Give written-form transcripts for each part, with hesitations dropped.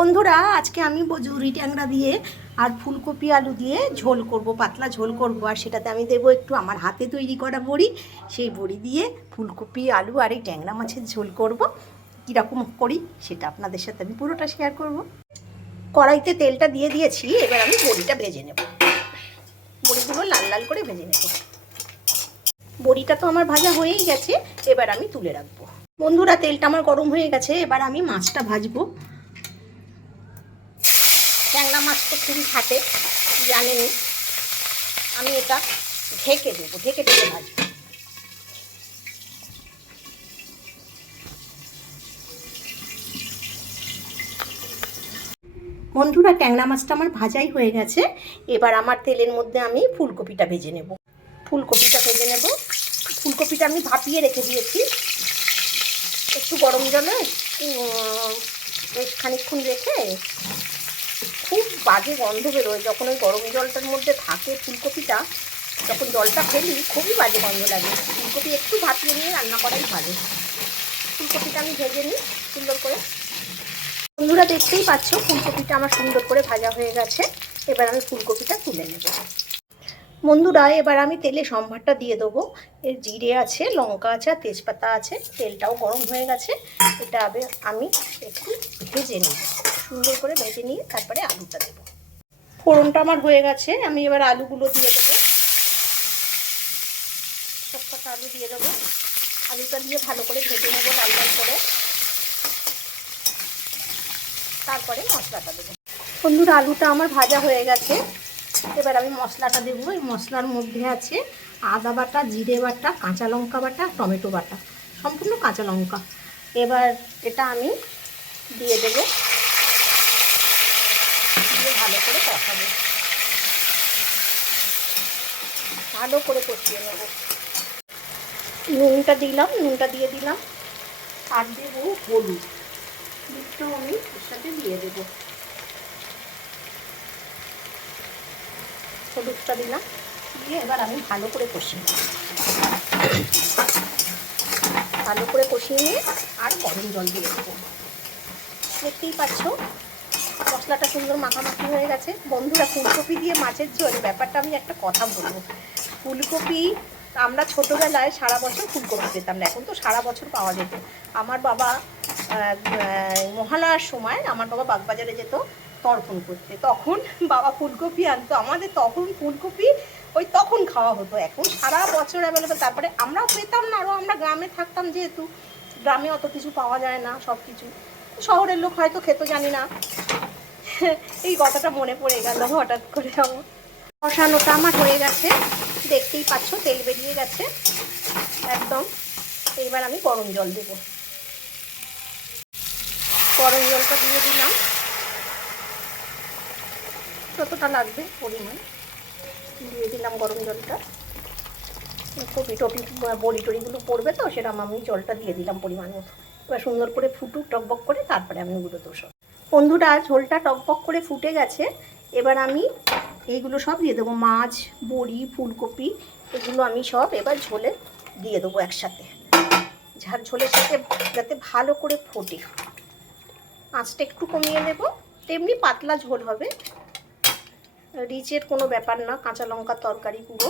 বন্ধুরা আজকে আমি জুড়ি ট্যাংরা দিয়ে আর ফুলকপি আলু দিয়ে ঝোল করব, পাতলা ঝোল করব। আর সেটাতে আমি দেবো একটু আমার হাতে তৈরি করা বড়ি। সেই বড়ি দিয়ে ফুলকপি আলু আর এই ট্যাংরা মাছের ঝোল করব। কীরকম করি সেটা আপনাদের সাথে আমি পুরোটা শেয়ার করব। কড়াইতে তেলটা দিয়ে দিয়েছি, এবার আমি বড়িটা ভেজে নেব। বড়িগুলো লাল লাল করে ভেজে নেব। বড়িটা তো আমার ভাজা হয়েই গেছে, এবার আমি তুলে রাখবো। বন্ধুরা তেলটা আমার গরম হয়ে গেছে, এবার আমি মাছটা ভাজবো। ট্যাংরা মাছ তো খুবই খাটে, জানেনি। আমি এটা ঢেকে দেবো, ঢেকে ভাজবো। বন্ধুরা ট্যাংরা মাছটা আমার ভাজাই হয়ে গেছে, এবার আমার তেলের মধ্যে আমি ফুলকপিটা ভেজে নেব। ফুলকপিটা আমি ভাপিয়ে রেখে দিয়েছি, একটু গরম জলে বেশ খানিকক্ষণ রেখে। খুব বাজে গন্ধ বেরোয় যখন ওই গরম জলটার মধ্যে থাকে ফুলকপিটা, যখন জলটা ফেলি খুবই বাজে গন্ধ লাগে। ফুলকপি একটু ভাপিয়ে নিয়ে রান্না করাই ভালো। ফুলকপিটা আমি ভেজে নিই সুন্দর করে। বন্ধুরা দেখতেই পাচ্ছ ফুলকপিটা আমার সুন্দর করে ভাজা হয়ে গেছে, এবার আমি ফুলকপিটা তুলে নেব। বন্ধুরা এবার আমি তেলে সম্ভারটা দিয়ে দেবো। এর জিরে আছে, লঙ্কা আছে, আর তেজপাতা আছে। তেলটাও গরম হয়ে গেছে, এটা আমি একটু ভেজে নিই, সুন্দর করে ভেজে নিয়ে তারপরে আলুটা দেবো। ফোড়নটা আমার হয়ে গেছে, আমি এবার আলুগুলো দিয়ে দেবো। সব কটা আলু দিয়ে দেবো। আলুটা দিয়ে ভালো করে ভেজে নেবো লাল লাল করে, তারপরে মশলাটা দেবো। বন্ধুরা আলুটা আমার ভাজা হয়ে গেছে, এবার আমি মশলাটা দেবো। এই মশলার মধ্যে আছে আদা বাটা, জিরে বাটা, কাঁচা লঙ্কা বাটা, টমেটো বাটা, সম্পূর্ণ কাঁচা লঙ্কা। এবার এটা আমি দিয়ে দেবো, দিয়ে ভালো করে কষাবো, ভালো করে কষিয়ে নেবো। নুনটা দিয়ে দিলাম, আর দেবো হলুদটাও আমি এর সাথে দিয়ে দেবো। হলুদটা দিলাম, দিয়ে এবার আমি ভালো করে কষিয়ে নিয়ে আর গরম জল দিয়ে দেবো। দেখতেই পাচ্ছ মশলাটা সুন্দর মাখামাখি হয়ে গেছে। বন্ধুরা ফুলকপি দিয়ে মাছের ঝোল ব্যাপারটা আমি একটা কথা বলবো। ফুলকপি আমরা ছোটোবেলায় সারা বছর ফুলকপি পেতাম না, এখন তো সারা বছর পাওয়া যেত। আমার বাবা মহালয়ার সময় আমার বাবা বাগবাজারে যেত তর্পণ করতে, তখন বাবা ফুলকপি আনতো। আমাদের তখন ফুলকপি তখন খাওয়া হতো, এখন সারা বছর অ্যাভেলেবেল। তারপরে আমরাও পেতাম না, আরও আমরা গ্রামে থাকতাম, যেহেতু গ্রামে অত কিছু পাওয়া যায় না, সব কিছু শহরের লোক হয়তো খেতে, জানি না। এই কথাটা মনে পড়ে গেল হঠাৎ করে। আমার কষানোটা আমার হয়ে গেছে, দেখতেই পাচ্ছ তেল বেরিয়ে গেছে একদম। এইবার আমি গরম জল দেব। গরম জলটা দিয়ে দিলাম, যতটা লাগবে পরিমাণ দিয়ে দিলাম গরম জলটা। কপি টপি বড়ি টড়িগুলো পড়বে তো, সেরকম আমি জলটা দিয়ে দিলাম পরিমাণ মতো। এবার সুন্দর করে ফুটুক টকবক করে, তারপরে আমি ওগুলো দেবো। বন্ধুরা ঝোলটা টকবক করে ফুটে গেছে, এবার আমি এইগুলো সব দিয়ে দেবো। মাছ, বড়ি, ফুলকপি, এগুলো আমি সব এবার ঝোলে দিয়ে দেবো একসাথে। ঝোলের সাথে যাতে ভালো করে ফোটে, আঁচটা একটু কমিয়ে নেব। তেমনি পাতলা ঝোল হবে, রিচের কোনো ব্যাপার না। কাঁচা লঙ্কার তরকারি পুরো,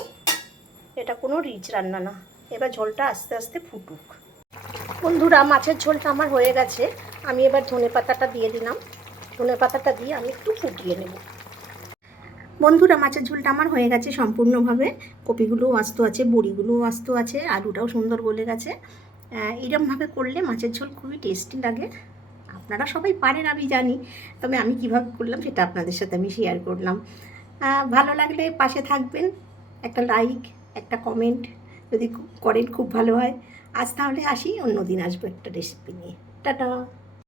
এটা কোনো রিচ রান্না না। এবার ঝোলটা আস্তে আস্তে ফুটুক। বন্ধুরা মাছের ঝোলটা আমার হয়ে গেছে, আমি এবার ধনেপাতাটা দিয়ে দিলাম। ধনেপাতাটা দিয়ে আমি একটু ফুটিয়ে নেব। বন্ধুরা মাছের ঝোলটা আমার হয়ে গেছে সম্পূর্ণভাবে। কপিগুলোও আস্ত আছে, বড়িগুলোও আস্ত আছে, আলুটাও সুন্দর গলে গেছে। এরকমভাবে করলে মাছের ঝোল খুবই টেস্টি লাগে। আপনারা সবাই পারেন আমি জানি, তবে আমি কিভাবে করলাম সেটা আপনাদের সাথে আমি শেয়ার করলাম। ভালো লাগলে পাশে থাকবেন, একটা লাইক, একটা কমেন্ট যদি করেন খুব ভালো হয়। আজ তাহলে আসি, অন্য দিন আসবো একটা রেসিপি নিয়ে। টাটা।